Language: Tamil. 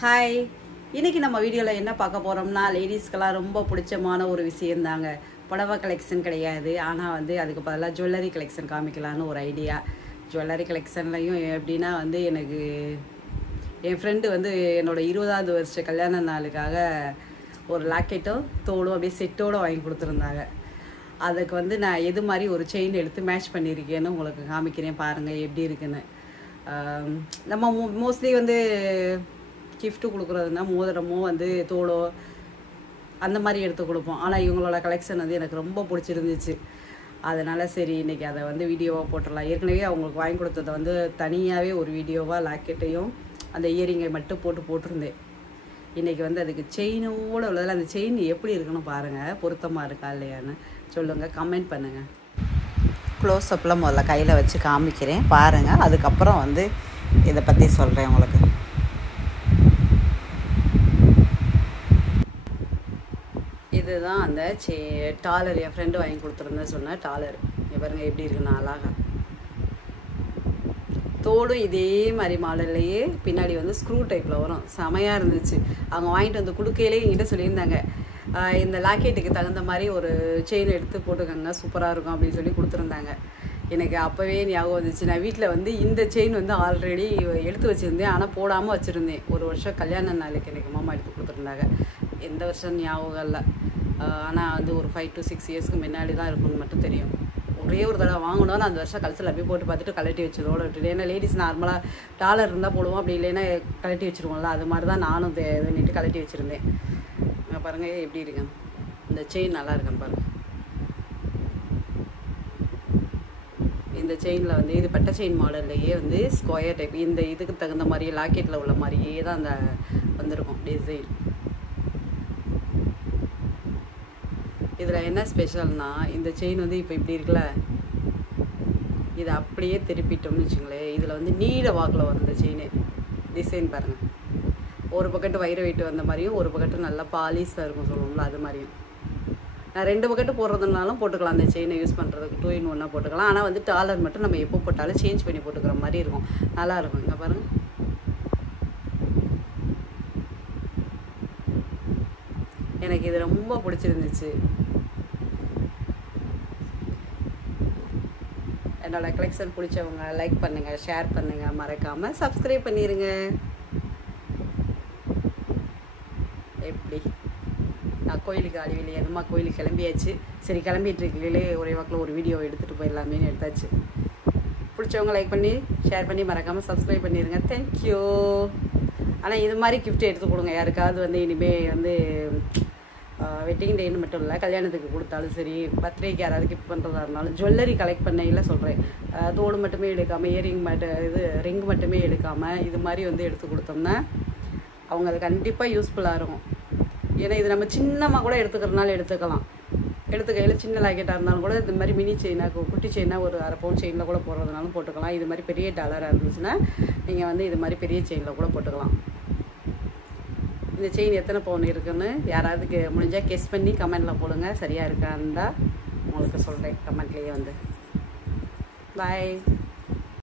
ஹாய், இன்றைக்கி நம்ம வீடியோவில் என்ன பார்க்க போகிறோம்னா, லேடிஸ்க்கெல்லாம் ரொம்ப பிடிச்சமான ஒரு விஷயந்தாங்க. புடவை கலெக்ஷன் கிடையாது, ஆனால் அதுக்கு பதிலாக ஜுவல்லரி கலெக்ஷன் காமிக்கலான்னு ஒரு ஐடியா. ஜுவல்லரி கலெக்ஷன்லையும் எப்படின்னா எனக்கு என் ஃப்ரெண்டு என்னோட 20வது வருஷ கல்யாண நாளுக்காக ஒரு லாக்கெட்டும் தோடும் அப்படியே செட்டோடு வாங்கி கொடுத்துருந்தாங்க. அதுக்கு நான் எது மாதிரி ஒரு செயின் எடுத்து மேட்ச் பண்ணியிருக்கேன்னு உங்களுக்கு காமிக்கிறேன், பாருங்கள் எப்படி இருக்குன்னு. நம்ம மோஸ்ட்லி கிஃப்ட்டு கொடுக்குறதுனா மோதிரமோ தோடோ அந்த மாதிரி எடுத்து கொடுப்போம். ஆனால் இவங்களோட கலெக்ஷன் எனக்கு ரொம்ப பிடிச்சிருந்துச்சு. அதனால் சரி இன்றைக்கி அதை வீடியோவாக போட்டுடலாம். ஏற்கனவே அவங்களுக்கு வாங்கி கொடுத்ததை தனியாகவே ஒரு வீடியோவாக லாக்கெட்டையும் அந்த இயரிங்கை மட்டும் போட்டிருந்தேன். இன்றைக்கி அதுக்கு செயினோடு உள்ளதில் அந்த செயின் எப்படி இருக்குன்னு பாருங்கள், பொருத்தமாக இருக்கா இல்லையான்னு சொல்லுங்கள், கமெண்ட் பண்ணுங்கள். க்ளோஸ்அப்பில் முதல்ல கையில் வச்சு காமிக்கிறேன் பாருங்கள், அதுக்கப்புறம் இதை பற்றி சொல்கிறேன் உங்களுக்கு. இதுதான் அந்த டாலர், என் ஃப்ரெண்டு வாங்கி கொடுத்துருந்தேன் சொன்னேன் டாலர். பாருங்க எப்படி இருக்குண்ணா, அழகா. தோடும் இதே மாதிரி மாடல்லையே பின்னாடி ஸ்க்ரூ டைப்பில் வரும், செமையாக இருந்துச்சு. அவங்க வாங்கிட்டு கொடுக்கையிலே என்கிட்ட சொல்லியிருந்தாங்க, இந்த லாக்கெட்டுக்கு தகுந்த மாதிரி ஒரு செயின் எடுத்து போட்டுக்கோங்க, சூப்பராக இருக்கும் அப்படின்னு சொல்லி கொடுத்துருந்தாங்க. எனக்கு அப்போவே ஞாபகம் வந்துச்சு. நான் வீட்டில் இந்த செயின் ஆல்ரெடி எடுத்து வச்சுருந்தேன், ஆனால் போடாமல் வச்சுருந்தேன். ஒரு வருஷம் கல்யாண நாளுக்கு எனக்கு மாமா எடுத்து கொடுத்துருந்தாங்க. எந்த வருஷம் ஞாபகம் இல்லை, ஆனால் ஒரு 5 to 6 இயர்ஸ்க்கு முன்னாடி தான் இருக்குன்னு மட்டும் தெரியும். ஒரே ஒரு தடவை வாங்கணும்னு அந்த வருஷம் கழுத்தில் அப்படியே போட்டு பார்த்துட்டு கழட்டி வச்சுருவோம் விட்டுட்டு. ஏன்னா லேடிஸ் நார்மலாக டாலர் இருந்தால் போடுவோம், அப்படி இல்லைன்னா கழட்டி வச்சுருவோம்ல, அது மாதிரி தான் நானும் பண்ணிட்டு கழட்டி வச்சுருந்தேன். பாருங்கள் எப்படி இருக்கேன், இந்த செயின் நல்லா இருக்கேன்னு பாருங்கள். இந்த செயினில் இது பட்டை செயின் மாடல்லையே ஸ்கொயர் டைப், இந்த இதுக்கு தகுந்த மாதிரி லாக்கெட்டில் உள்ள மாதிரியே தான் அந்த வந்திருக்கும் டிசைன். இதில் என்ன ஸ்பெஷல்னா, இந்த செயின் இப்போ இப்படி இருக்குல்ல, இதை அப்படியே திருப்பிட்டோம்னு வச்சுங்களேன், இதில் நீல வாக்கில் வரும் இந்த செயின் டிசைன் பாருங்கள். ஒரு பக்கெட்டு வயிறு வெயிட்டு வந்த மாதிரியும், ஒரு பக்கெட்டு நல்லா பாலிஸாக இருக்கும் சொல்லுவோம்ல, அது மாதிரியும். நான் 2 பக்கெட்டு போடுறதுனாலும் போட்டுக்கலாம், அந்த செயினை யூஸ் பண்ணுறதுக்கு 2 in 1 போட்டுக்கலாம். ஆனால் டாலர் மட்டும் நம்ம எப்போ போட்டாலும் சேஞ்ச் பண்ணி போட்டுக்கிற மாதிரி இருக்கும், நல்லாயிருக்கும். இங்கே பாருங்கள், எனக்கு இது ரொம்ப பிடிச்சிருந்துச்சு. என்னோட கலெக்ஷன் பிடிச்சவங்க லைக் பண்ணுங்கள், ஷேர் பண்ணுங்கள், மறக்காமல் சப்ஸ்கிரைப் பண்ணிடுங்க. எப்படி நான் கோயிலுக்கு அழிவில்லை, எதுமா கோயிலுக்கு கிளம்பியாச்சு. சரி, கிளம்பிட்டு இருக்கீங்களே ஒரே வாக்கில் ஒரு வீடியோ எடுத்துகிட்டு போயிடலாமேன்னு எடுத்தாச்சு. பிடிச்சவங்க லைக் பண்ணி ஷேர் பண்ணி மறக்காமல் சப்ஸ்கிரைப் பண்ணிடுங்க. தேங்க்யூ. ஆனால் இது மாதிரி கிஃப்ட் எடுத்து கொடுங்க யாருக்காவது இனிமேல் வெட்டிங் டேன்னு மட்டும் இல்லை, கல்யாணத்துக்கு கொடுத்தாலும் சரி, பர்த்டேக்கு யாராவது கிஃப்ட் பண்ணுறதா இருந்தாலும். ஜுவல்லரி கலெக்ட் பண்ணையில் சொல்கிறேன், தோடு மட்டுமே எடுக்காமல், இயரிங் ரிங் மட்டுமே எடுக்காமல் இது மாதிரி எடுத்து கொடுத்தோம்னா அவங்க அது கண்டிப்பாக யூஸ்ஃபுல்லாக இருக்கும். ஏன்னா இது நம்ம சின்னமாக கூட எடுத்துக்கிறதுனால எடுத்துக்கலாம். எடுத்துக்கையில் சின்ன லாக்கெட்டாக இருந்தாலும் கூட இது மாதிரி மினி செயினாக, குட்டி செயினாக ஒரு 1/2 பவுன் செயினில் கூட போடுறதுனாலும் போட்டுக்கலாம். இது மாதிரி பெரிய டாலராக இருந்துச்சுன்னா நீங்கள் இது மாதிரி பெரிய செயினில் கூட போட்டுக்கலாம். இந்த செயின் எத்தனை பவுன் இருக்குன்னு யாராவது முடிஞ்சால் கெஸ் பண்ணி கமெண்டில் போடுங்க. சரியாக இருக்கான்னு தான் உங்களுக்கு சொல்கிறேன், கமெண்ட்லேயே பாய்.